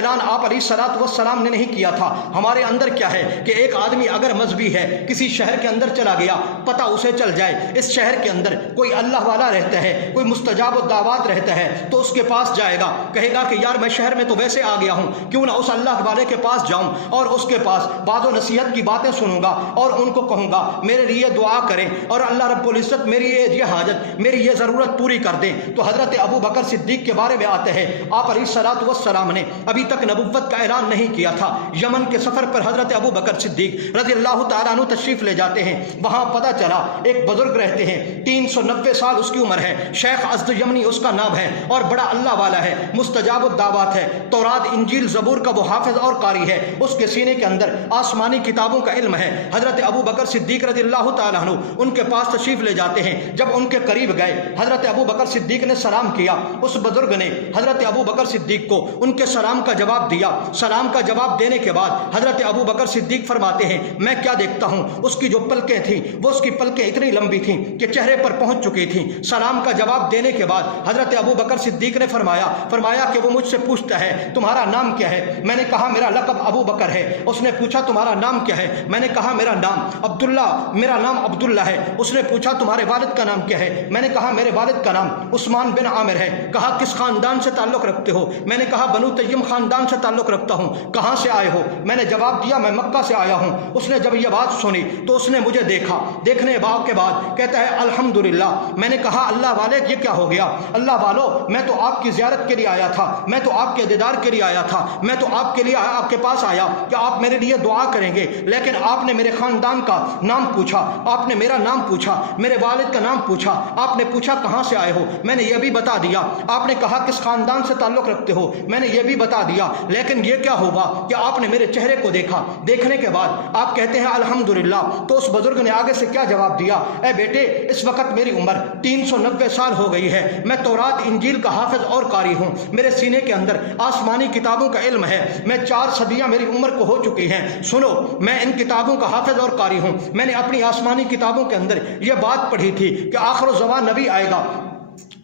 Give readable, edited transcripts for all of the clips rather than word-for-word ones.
اعلان آپ علیہ الصلوۃ والسلام نے نہیں کیا تھا۔ ہمارے اندر کیا ہے کہ ایک آدمی اگر مذہبی ہے، کسی شہر کے اندر چلا گیا، پتہ اسے چل جائے اس شہر کے اندر کوئی اللہ والا رہتا ہے، کوئی مستجاب الدعوات رہتا ہے، تو اس کے پاس جائے گا، کہے گا کہ یار میں شہر میں تو ویسے آ گیا ہوں، کیوں نہ اس اللہ والے کے پاس جاؤں اور اس کے پاس بعض و نصیحت کی باتیں سنوں گا اور ان کو کہوں گا میرے لیے دعا کریں اور اللہ رب العزت میری یہ حاجت، میری یہ ضرورت پوری کر دیں۔ تو حضرت ابو بکر صدیق کے بارے میں آتے ہیں، آپ علیہ الصلوۃ والسلام نے ابھی تک نبوت کا اعلان نہیں کیا تھا۔ یمن کے سفر پر حضرت ابو بکر صدیق رضی اللہ تعالیٰ عنہ تشریف لے جاتے ہیں۔ وہاں پتہ چلا ایک بزرگ رہتے ہیں، 390 سال اس کی عمر ہے، شیخ ازد یمنی اس کا نام ہے اور بڑا اللہ والا ہے، مستجاب الدعوات ہے، تورات انجیل زبور کا وہ حافظ اور قاری ہے، اس کے سینے کے اندر آسمانی کتابوں کا علم ہے۔ حضرت ابو بکر صدیق رضی اللہ تعالیٰ عنہ ان کے پاس تشریف لے جاتے ہیں۔ جب ان کے قریب گئے، حضرت ابو بکر صدیق نے سلام کیا، اس بزرگ نے حضرت ابو بکر صدیق کو ان کے سلام کا جواب دیا۔ سلام کا جواب دینے کے بعد حضرت ابو بکر صدیق فرماتے ہیں میں کیا دیکھتا ہوں، اس کی جو پلکیں تھیں وہ اس کی پلکیں اتنی لمبی تھیں کہ چہرے پر پہنچ چکی تھیں۔ سلام کا جواب دینے کے بعد حضرت ابو بکر صدیق نے فرمایا کہ وہ مجھ سے پوچھتا ہے تمہارا نام کیا ہے؟ میں نے کہا میرا لقب ابو بکر ہے۔ اس نے پوچھا تمہارا نام کیا ہے؟ میں نے کہا میرا نام عبداللہ ہے۔ اس نے پوچھا تمہارے والد کا نام کیا ہے؟ میں نے کہا میرے والد کا نام عثمان بن عامر ہے۔ کہا کس خاندان سے تعلق رکھتے ہو؟ میں نے کہا بنو تیم خاندان سے تعلق رکھتا ہوں۔ کہاں سے آئے ہو؟ میں نے جواب دیا میں مکہ سے آیا ہوں۔ اس نے جب یہ بات سنی تو اس نے مجھے دیکھا، دیکھنے کے بعد کہتا ہے الحمدللہ۔ میں نے کہا اللہ والے یہ کیا ہو گیا؟ اللہ والو میں تو آپ کی زیارت کے لیے آیا تھا، میں تو آپ کے دیدار کے لیے آیا تھا، میں تو آپ کے لیے آپ کے پاس آیا کہ آپ میرے لیے دعا کریں گے، لیکن آپ نے میرے خاندان کا نام پوچھا، آپ نے میرا نام پوچھا، میرے والد کا نام پوچھا، آپ نے پوچھا کہاں سے آئے ہو؟ میں نے یہ بھی بتا دیا۔ آپ نے کہا کس خاندان سے تعلق رکھتے ہو؟ میں نے یہ بھی بتا دیا، لیکن یہ کیا ہوا کہ آپ نے میرے چہرے کو دیکھا، دیکھنے کے بعد آپ کہتے ہیں الحمدللہ۔ تو اس بزرگ نے آگے سے کیا جواب دیا؟ اے بیٹے اس وقت میری عمر 390 سال ہو گئی ہے، میں تورات انجیل کا حافظ اور قاری ہوں، میرے سینے کے اندر آسمانی کتابوں کا علم ہے، میں 4 صدیاں میری عمر کو ہو چکی ہیں۔ سنو میں ان کتابوں کا حافظ اور قاری ہوں، میں نے اپنی آسمانی کتابوں کے اندر یہ بات پڑھی تھی کہ آخر الزمان نبی آئے گا،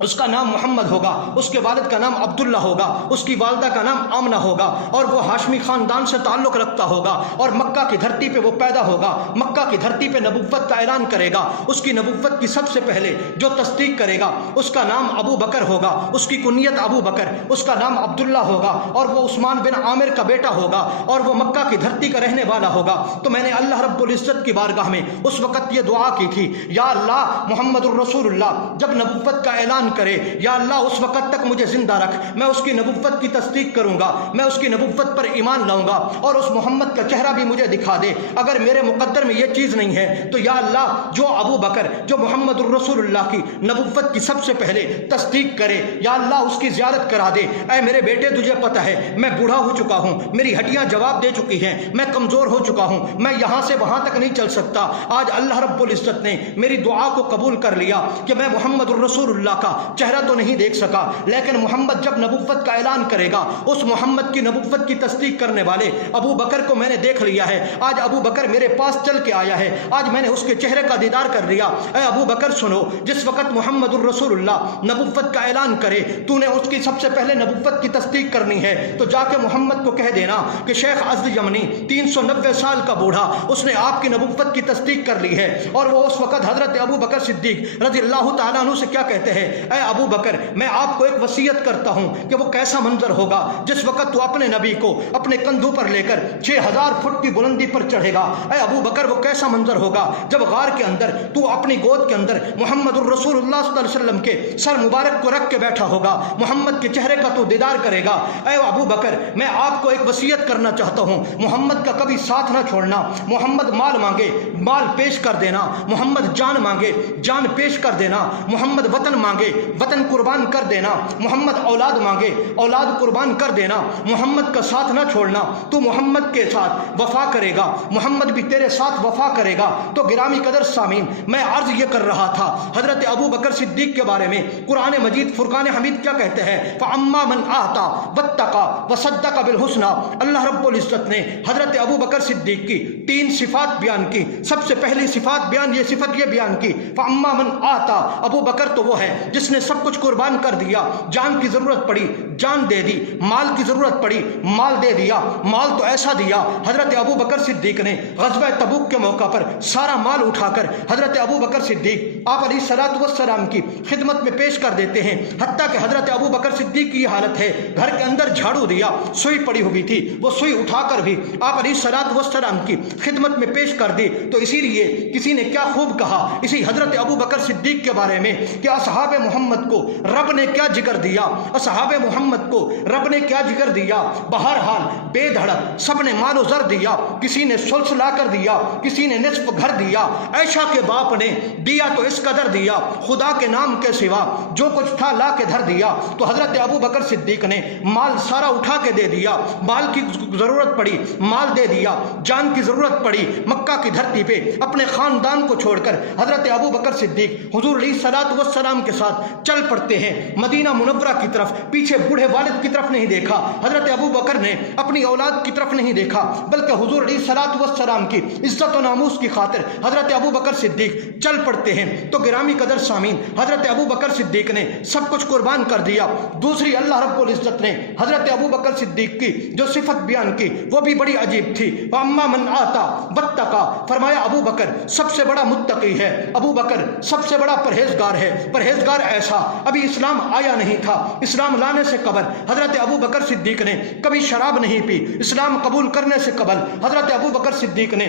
اس کا نام محمد ہوگا، اس کے والد کا نام عبداللہ ہوگا، اس کی والدہ کا نام آمنہ ہوگا، اور وہ ہاشمی خاندان سے تعلق رکھتا ہوگا، اور مکہ کی دھرتی پہ وہ پیدا ہوگا، مکہ کی دھرتی پہ نبوت کا اعلان کرے گا، اس کی نبوت کی سب سے پہلے جو تصدیق کرے گا اس کا نام ابو بکر ہوگا، اس کی کنیت ابو بکر، اس کا نام عبداللہ ہوگا، اور وہ عثمان بن عامر کا بیٹا ہوگا، اور وہ مکہ کی دھرتی کا رہنے والا ہوگا۔ تو میں نے اللہ رب العزت کی بارگاہ میں اس وقت یہ دعا کی تھی، یا اللہ محمد الرسول اللہ جب نبوت کا اعلان کرے، یا اللہ اس وقت تک مجھے زندہ رکھ، میں اس کی نبوت کی تصدیق کروں گا، میں اس کی نبوت پر ایمان لاؤں گا، اور اس محمد کا چہرہ بھی مجھے دکھا دے۔ اگر میرے مقدر میں یہ چیز نہیں ہے تو یا اللہ جو ابو بکر جو محمد الرسول اللہ کی نبوت کی سب سے پہلے تصدیق کرے، یا اللہ اس کی زیارت کرا دے۔ اے میرے بیٹے تجھے پتہ ہے میں بوڑھا ہو چکا ہوں، میری ہڈیاں جواب دے چکی ہیں، میں کمزور ہو چکا ہوں، میں یہاں سے وہاں تک نہیں چل سکتا۔ آج اللہ رب العزت نے میری دعا کو قبول کر لیا کہ میں محمد الرسول اللہ کا چہرہ تو نہیں دیکھ سکا، لیکن محمد جب نبوت کا اعلان کرے گا اس محمد کی نبوت کی تصدیق کرنے والے ابو بکر کو میں نے دیکھ لیا ہے۔ آج ابو بکر میرے پاس چل کے آیا ہے، آج میں نے اس کے چہرے کا دیدار کر لیا۔ اے ابو بکر سنو، جس وقت محمد الرسول اللہ نبوت کا اعلان کرے تو نے اس کی سب سے پہلے نبوت کی تصدیق کرنی ہے، تو جا کے محمد کو کہہ دینا کہ شیخ ازد یمنی 390 سال کا بوڑھا اس نے آپ کی نبوت کی تصدیق کر لی ہے۔ اور وہ اس وقت حضرت ابو بکر صدیق رضی اللہ تعالیٰ عنہ سے کیا کہتے ہیں؟ اے ابو بکر میں آپ کو ایک وصیت کرتا ہوں کہ وہ کیسا منظر ہوگا جس وقت تو اپنے نبی کو اپنے کندھوں پر لے کر 6000 فٹ کی بلندی پر چڑھے گا۔ اے ابو بکر وہ کیسا منظر ہوگا جب غار کے اندر تو اپنی گود کے اندر محمد الرسول اللہ صلی اللہ علیہ وسلم کے سر مبارک کو رکھ کے بیٹھا ہوگا، محمد کے چہرے کا تو دیدار کرے گا۔ اے ابو بکر میں آپ کو ایک وصیت کرنا چاہتا ہوں، محمد کا کبھی ساتھ نہ چھوڑنا، محمد مال مانگے مال پیش کر دینا، محمد جان مانگے جان پیش کر دینا، محمد وطن مانگے وطن قربان کر دینا، محمد اولاد مانگے اولاد قربان کر دینا، محمد کا ساتھ نہ چھوڑنا، تو محمد کے ساتھ وفا کرے گا، محمد بھی تیرے ساتھ وفا کرے گا۔ تو گرامی قدر سامعین میں عرض یہ کر رہا تھا حضرت ابو بکر صدیق کے بارے میں قرآن مجید فرقان حمید کیا کہتے ہیں؟ فَأَمَّا مَنْ آتَى وَاتَّقَى وَصَدَّقَ بِالْحُسْنَى۔ اللہ رب العزت نے حضرت ابو بکر صدیق کی 3 صفات بیان کی۔ سب سے پہلی صفات یہ صفت یہ بیان کی فَأَمَّا مَنْ آتَى، ابو بکر تو وہ ہے جس نے سب کچھ قربان کر دیا، جان کی ضرورت پڑی جان دے دی، مال کی ضرورت پڑی مال دے دیا، مال تو ایسا دیا حضرت ابو بکر صدیق نے غزوہ تبوک کے موقع پر سارا مال اٹھا کر حضرت ابو بکر صدیق آپ علیہ الصلوۃ والسلام کی خدمت میں پیش کر دیتے ہیں، حتیٰ کہ حضرت ابو بکر صدیق کی یہ حالت ہے، گھر کے اندر جھاڑو دیا، سوئی پڑی ہوئی تھی، وہ سوئی اٹھا کر بھی آپ علیہ الصلوۃ والسلام کی خدمت میں پیش کر دی۔ تو اسی لیے کسی نے کیا خوب کہا اسی حضرت ابو بکر صدیق کے بارے میں کہ اصحاب محمد کو رب نے کیا جگر دیا، اصحاب محمد کو رب نے کیا جگر دیا، بہرحال بے دھڑک سب نے مال و زر دیا، کسی نے ثلث لا کر دیا، کسی نے نصف گھر دیا، عائشہ کے باپ نے دیا تو اس قدر دیا خدا کے نام کے سوا جو کچھ تھا لا کے دھر دیا۔ تو حضرت ابو بکر صدیق نے مال سارا اٹھا کے دے دیا، مال کی ضرورت پڑی مال دے دیا، جان کی ضرورت پڑی مکہ کی دھرتی پہ اپنے خاندان کو چھوڑ کر حضرت ابو بکر صدیق حضور علیہ الصلوۃ والسلام کے ساتھ چل پڑتے ہیں مدینہ منورہ کی طرف، پیچھے بوڑھے والد کی طرف نہیں دیکھا، حضرت ابو بکر نے اپنی اولاد کی طرف نہیں دیکھا، بلکہ حضور علیہ الصلوۃ والسلام کی عزت و ناموس کی خاطر حضرت ابو بکر صدیق چل پڑتے ہیں۔ تو گرامی قدر سامعین، حضرت ابو بکر صدیق نے سب کچھ قربان کر دیا۔ دوسری اللہ رب العزت نے حضرت ابو بکر صدیق کی جو صفت بیان کی وہ بھی بڑی عجیب تھی، وَأَمَّا مَنْ آتَى وَاتَّقَى، فرمایا ابو بکر سب سے بڑا متقی ہے، ابو بکر سب سے بڑا پرہیزگار ہے۔ پرہیزگار ایسا ابھی اسلام آیا نہیں تھا، اسلام لانے سے قبل حضرت ابو بکر صدیق نے کبھی شراب نہیں پی، اسلام قبول کرنے سے قبل حضرت ابو بکر صدیق نے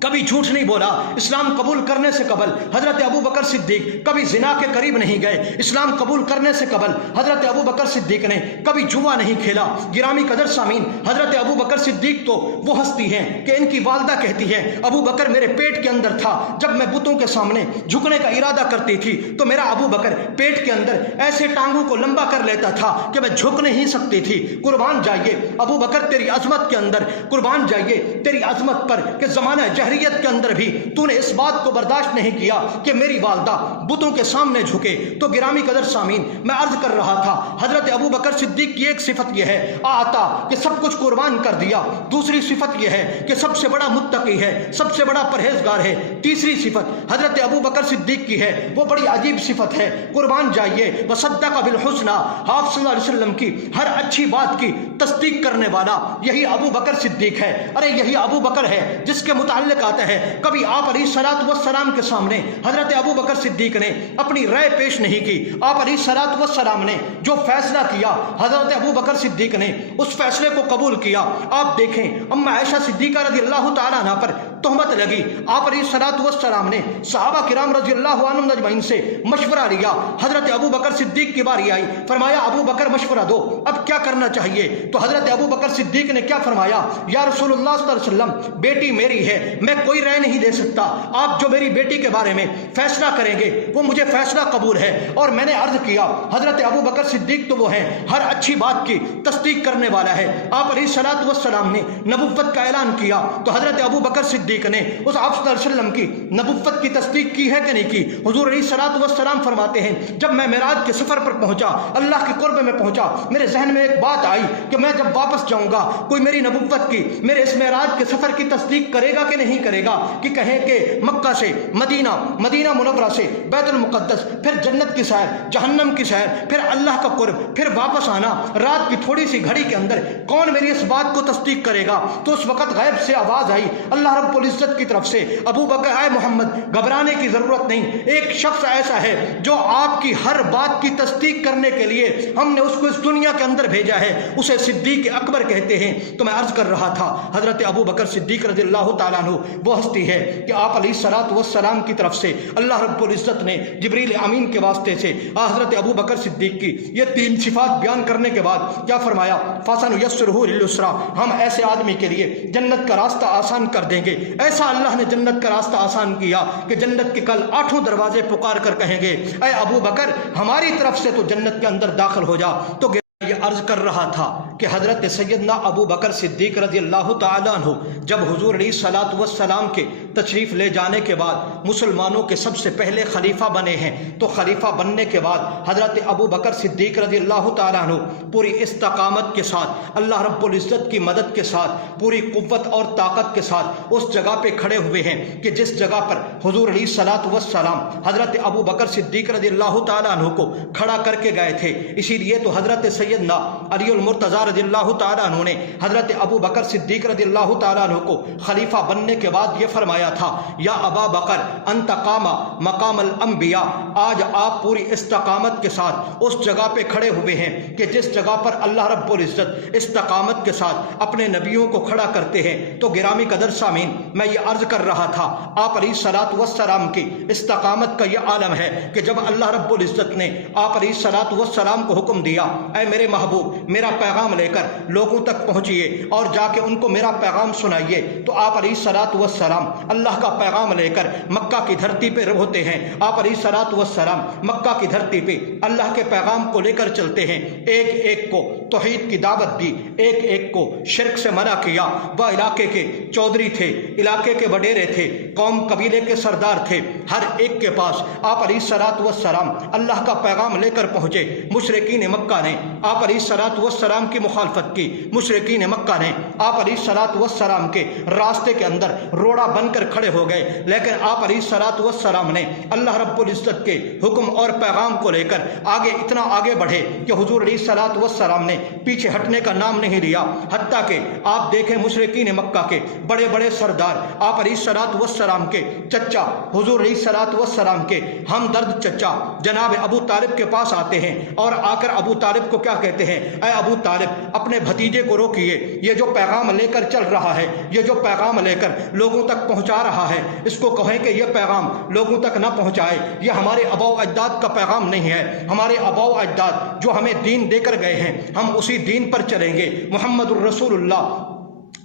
کبھی جھوٹ نہیں بولا، اسلام قبول کرنے سے قبل حضرت ابو بکر صدیق کبھی زنا کے قریب نہیں گئے، اسلام قبول کرنے سے قبل حضرت ابو بکر صدیق نے کبھی جوا نہیں کھیلا۔ گرامی قدر سامعین، حضرت ابو بکر صدیق تو وہ ہستی ہیں کہ ان کی والدہ کہتی ہے ابو بکر میرے پیٹ کے اندر تھا، جب میں بتوں کے سامنے جھکنے کا ارادہ کرتی تھی تو میرا ابو بکر پیٹ کے اندر ایسے ٹانگوں کو لمبا کر لیتا تھا کہ میں جھک نہیں سکتی تھی۔ قربان جائیے ابو بکر تیری عظمت کے اندر، قربان جائیے تیری عظمت پر کہ زمانہ جہریت کے اندر بھی تو نے اس بات کو برداشت نہیں کیا کہ میری والدہ بتوں کے سامنے جھکے۔ تو گرامی قدر سامعین، میں عرض کر رہا تھا حضرت ابو بکر صدیق کی ایک صفت یہ ہے آتا کہ سب کچھ قربان کر دیا، دوسری صفت یہ ہے کہ سب سے بڑا متقی ہے، سب سے بڑا پرہیزگار ہے، تیسری صفت حضرت ابو بکر صدیق کی ہے وہ بڑی عجیب صفت ہے، قربان جائیے وصدق بالحسنی، آپ صلی اللہ علیہ وسلم کی ہر اچھی بات کی تصدیق کرنے والا یہی ابو بکر صدیق ہے۔ ارے یہی ابو بکر ہے جس کے متعلق آتا ہے کبھی آپ علیہ الصلوۃ والسلام کے سامنے حضرت ابو بکر صدیق نے اپنی رائے پیش نہیں کی، آپ علیہ الصلوۃ والسلام نے جو فیصلہ کیا حضرت ابو بکر صدیق نے اس فیصلے کو قبول کیا۔ آپ دیکھیں اما عائشہ صدیقہ رضی اللہ تعالیٰ عنہ پر تہمت لگی، آپ علیہ الصلوۃ والسلام نے صحابہ کرام رضی اللہ عنہم اجمعین سے مشورہ لیا، حضرت ابو بکر صدیق کی باری آئی، فرمایا ابو بکر مشورہ دو اب کیا کرنا چاہیے؟ تو حضرت ابو بکر صدیق نے کیا فرمایا، یا رسول اللہ صلی اللہ علیہ وسلم بیٹی میری ہے، میں کوئی رائے نہیں دے سکتا، آپ جو میری بیٹی کے بارے میں فیصلہ کریں گے وہ مجھے فیصلہ قبول ہے۔ اور میں نے عرض کیا حضرت ابو بکر صدیق تو وہ ہیں ہر اچھی بات کی تصدیق کرنے والا ہے، آپ علیہ الصلوۃ والسلام نے نبوت کا اعلان کیا تو حضرت ابو بکر صدیق نے اس آپ صلی اللہ علیہ وسلم کی نبوت کی تصدیق کی ہے کہ نہیں کی؟ حضور علیہ الصلوۃ والسلام فرماتے ہیں جب میں معراج کے سفر پر پہنچا، اللہ کے قرب میں پہنچا، میرے ذہن میں ایک بات آئی کہ میں جب واپس جاؤں گا کوئی میری نبوت کی، میرے اس معراج کے سفر کی تصدیق کرے گا کہ نہیں کرے گا، کہ کہیں کہ مکہ سے مدینہ، مدینہ منورہ سے بیت المقدس، پھر جنت کی سیر، جہنم کی سیر، پھر اللہ کا قرب، پھر واپس آنا، رات کی تھوڑی سی گھڑی کے اندر کون میری اس بات کو تصدیق کرے گا؟ تو اس وقت غیب سے آواز آئی اللہ رب العزت کی طرف سے، ابو بکر اے محمد گھبرانے کی ضرورت نہیں، ایک شخص ایسا ہے جو آپ کی ہر بات کی تصدیق کرنے کے لیے ہم نے اس کو اس دنیا کے اندر بھیجا ہے، اسے صدیق اکبر کہتے ہیں۔ تو میں عرض کر رہا تھا حضرت ابو بکر صدیق رضی اللہ تعالیٰ عنہ وہ ہستی ہے کہ آپ علیہ الصلوۃ والسلام کی طرف سے اللہ رب العزت نے جبریل امین کے واسطے سے حضرت ابو بکر صدیق کی یہ تین صفات بیان کرنے کے بعد کیا فرمایا، فَسَنُيَسِّرُهُ لِلْيُسْرَىٰ، ہم ایسے آدمی کے لیے جنت کا راستہ آسان کر دیں گے۔ ایسا اللہ نے جنت کا راستہ آسان کیا کہ جنت کے کل 8 دروازے پکار کر کہیں گے اے ابو بکر ہماری طرف سے تو جنت کے اندر داخل ہو جا۔ تو یہ عرض کر رہا تھا کہ حضرت سیدنا ابو بکر صدیق رضی اللہ تعالیٰ عنہ جب حضور علیہ الصلوۃ والسلام کے تشریف لے جانے کے بعد مسلمانوں کے سب سے پہلے خلیفہ بنے ہیں، تو خلیفہ بننے کے بعد حضرت ابو بکر صدیق رضی اللہ تعالیٰ عنہ پوری استقامت کے ساتھ، اللہ رب العزت کی مدد کے ساتھ، پوری قوت اور طاقت کے ساتھ اس جگہ پہ کھڑے ہوئے ہیں کہ جس جگہ پر حضور علیہ الصلوۃ والسلام حضرت ابو بکر صدیق رضی اللہ تعالیٰ عنہ کو کھڑا کر کے گئے تھے۔ اسی لیے تو حضرت سیدنا علی المرتضیٰ رضی اللہ تعالیٰ عنہ نے حضرت ابو بکر صدیق رضی اللہ تعالیٰ عنہ کو خلیفہ بننے کے بعد یہ فرمایا تھا، یا ابا بکر انت قام مقام الانبیاء، آج آپ پوری استقامت کے ساتھ اس جگہ پہ کھڑے ہوئے ہیں کہ جس جگہ پر اللہ رب العزت استقامت کے ساتھ اپنے نبیوں کو کھڑا کرتے ہیں۔ تو گرامی قدر سامعین، میں یہ عرض کر رہا تھا آپ علیہ الصلوۃ والسلام کی استقامت کا یہ عالم ہے کہ جب اللہ رب العزت نے آپ علیہ الصلوۃ والسلام کو حکم دیا، اے میرے محبوب میرا پیغام لے کر لوگوں تک پہنچیے اور جا کے ان کو میرا پیغام سنائیے، تو آپ علیہ الصلوۃ والسلام اللہ کا پیغام لے کر مکہ کی دھرتی پہ ہوتے ہیں۔ آپ علیہ الصلوۃ والسلام مکہ کی دھرتی پہ اللہ کے پیغام کو لے کر چلتے ہیں، ایک ایک کو توحید کی دعوت دی، ایک ایک کو شرک سے منع کیا۔ وہ علاقے کے چودھری تھے، علاقے کے وڈیرے تھے، قوم قبیلے کے سردار تھے، ہر ایک کے پاس آپ علیہ الصلوۃ والسلام اللہ کا پیغام لے کر پہنچے۔ مشرکین مکہ نے آپ علیہ الصلوۃ والسلام کی مخالفت کی، مشرکین مکہ نے آپ علیہ الصلوۃ والسلام کے راستے کے اندر روڑا بن کر کھڑے ہو گئے، لیکن آپ علیہ الصلوۃ والسلام نے اللہ رب العزت کے حکم اور پیغام کو لے کر اتنا آگے بڑھے کہ حضور علیہ الصلوۃ والسلام نے پیچھے ہٹنے کا نام نہیں لیا، حتیٰ کہ آپ دیکھیں مشرکین مکہ کے بڑے بڑے سردار آپ علیہ الصلوۃ والسلام کے چچا حضور علیہ الصلوۃ والسلام کے ہمدرد چچا جناب ابو طالب کے پاس آتے ہیں اور آ کر ابو طالب کو کیا کہتے ہیں، اے ابو طالب اپنے بھتیجے کو روکیے، یہ جو پیغام لے کر چل رہا ہے، یہ جو پیغام لے کر لوگوں تک پہنچا رہا ہے، اس کو کہیں کہ یہ پیغام لوگوں تک نہ پہنچائے، یہ ہمارے آباء و اجداد کا پیغام نہیں ہے، ہمارے آباء و اجداد جو ہمیں دین دے کر گئے ہیں ہم اسی دین پر چلیں گے۔ محمد الرسول اللہ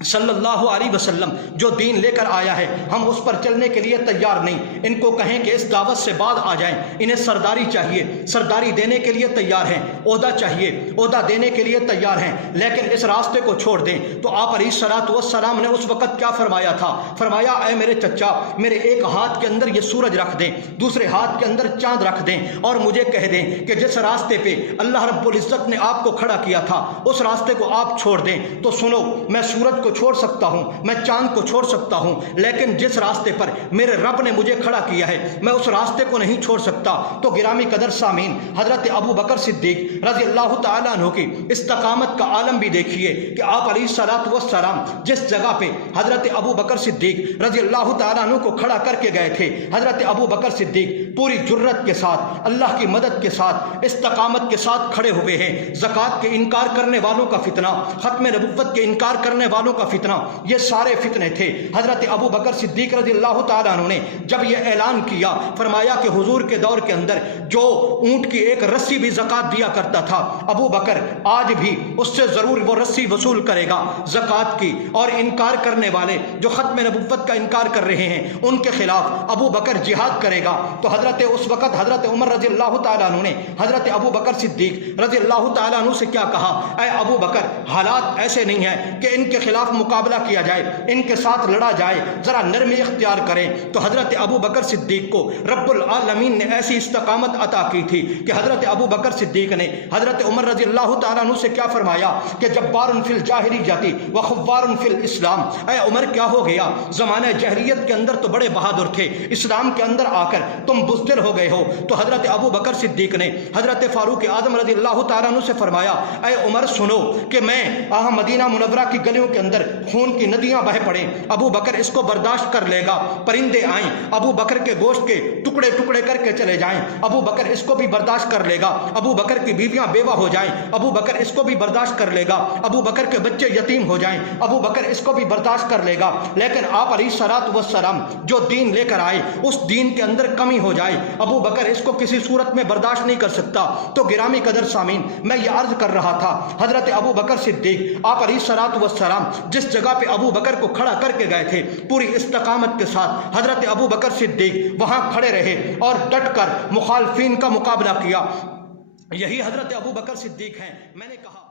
صلی اللہ علیہ وسلم جو دین لے کر آیا ہے ہم اس پر چلنے کے لیے تیار نہیں۔ ان کو کہیں کہ اس دعوت سے بعد آ جائیں، انہیں سرداری چاہیے، سرداری دینے کے لیے تیار ہیں، عہدہ چاہیے، عہدہ دینے کے لیے تیار ہیں، لیکن اس راستے کو چھوڑ دیں۔ تو آپ علیہ الصلوۃ والسلام نے اس وقت کیا فرمایا تھا، فرمایا اے میرے چچا میرے ایک ہاتھ کے اندر یہ سورج رکھ دیں، دوسرے ہاتھ کے اندر چاند رکھ دیں اور مجھے کہہ دیں کہ جس راستے پہ اللہ رب العزت نے آپ کو کھڑا کیا تھا اس راستے کو آپ چھوڑ دیں۔ تو سنو، میں سورج کو چھوڑ سکتا ہوں، میں چاند کو چھوڑ سکتا ہوں، لیکن جس راستے پر میرے رب نے مجھے کھڑا کیا ہے میں اس راستے کو نہیں چھوڑ سکتا۔ تو گرامی قدر سامعین، حضرت ابو بکر صدیق رضی اللہ تعالیٰ عنہ کی استقامت کا عالم بھی دیکھیے کہ آپ علیہ الصلوۃ والسلام جس جگہ پہ حضرت ابو بکر صدیق رضی اللہ تعالیٰ عنہ کو کھڑا کر کے گئے تھے، حضرت ابو بکر صدیق پوری جرت کے ساتھ اللہ کی مدد کے ساتھ استقامت کے ساتھ کھڑے ہوئے ہیں۔ زکوٰۃ کے انکار کرنے والوں کا فتنہ، ختم نبوت کے انکار کرنے والوں کا فتنہ، یہ سارے فتنے تھے۔ حضرت ابو بکر صدیق رضی اللہ تعالیٰ عنہ نے جب یہ اعلان کیا، فرمایا کہ حضور کے دور کے اندر جو اونٹ کی ایک رسی بھی زکوٰۃ دیا کرتا تھا، ابو بکر آج بھی اس سے ضرور وہ رسی وصول کرے گا زکوٰۃ کی، اور انکار کرنے والے جو ختم نبوت کا انکار کر رہے ہیں ان کے خلاف ابو بکر جہاد کرے گا۔ تو اس وقت حضرت عمر رضی اللہ تعالیٰ عنہ نے حضرت ابو بکر صدیق رضی اللہ تعالیٰ عنہ سے کیا کہا، اے ابو بکر حالات ایسے نہیں ہیں کہ ان کے خلاف مقابلہ کیا جائے، ان کے ساتھ لڑا جائے، ذرا نرمی اختیار کریں۔ تو حضرت ابو بکر صدیق کو رب العالمین نے ایسی استقامت عطا کی تھی کہ حضرت ابو بکر صدیق نے حضرت عمر رضی اللہ تعالیٰ عنہ سے کیا فرمایا کہ جبار فی الجاہلیۃ و خوار فی الاسلام، اے عمر کیا ہو گیا، زمانہ جاہلیت کے اندر تو بڑے بہادر تھے، اسلام کے اندر آ کر تم بزدل ہو گئے ہو۔ تو حضرت ابو بکر صدیق نے حضرت فاروق اعظم رضی اللہ تعالیٰ عنہ سے فرمایا، اے عمر سنو کہ میں مدینہ منورہ کی گلیوں کے اندر خون کی ندیاں بہ پڑیں، ابو بکر اس کو برداشت کر لے گا، پرندے آئیں ابو بکر کے گوشت کے ٹکڑے ٹکڑے کر کے چلے جائیں، ابو بکر اس کو بھی برداشت کر لے گا، ابو بکر کی بیویاں بیوہ ہو جائیں، ابو بکر اس کو بھی برداشت کر لے گا، ابو بکر کے بچے یتیم ہو جائیں، ابو بکر اس کو بھی برداشت کر لے گا، لیکن آپ علیہ الصلوۃ والسلام جو دین لے کر آئے اس دین کے اندر کمی ہو جائے، ابو بکر اس کو کسی صورت میں برداشت نہیں کر سکتا۔ تو گرامی قدر سامعین، میں یہ عرض کر رہا تھا حضرت ابو بکر صدیق آپ علیہ الصلوۃ والسلام جس جگہ پہ ابو بکر کو کھڑا کر کے گئے تھے پوری استقامت کے ساتھ حضرت ابو بکر صدیق وہاں کھڑے رہے اور ڈٹ کر مخالفین کا مقابلہ کیا۔ یہی حضرت ابو بکر صدیق ہیں۔ میں نے کہا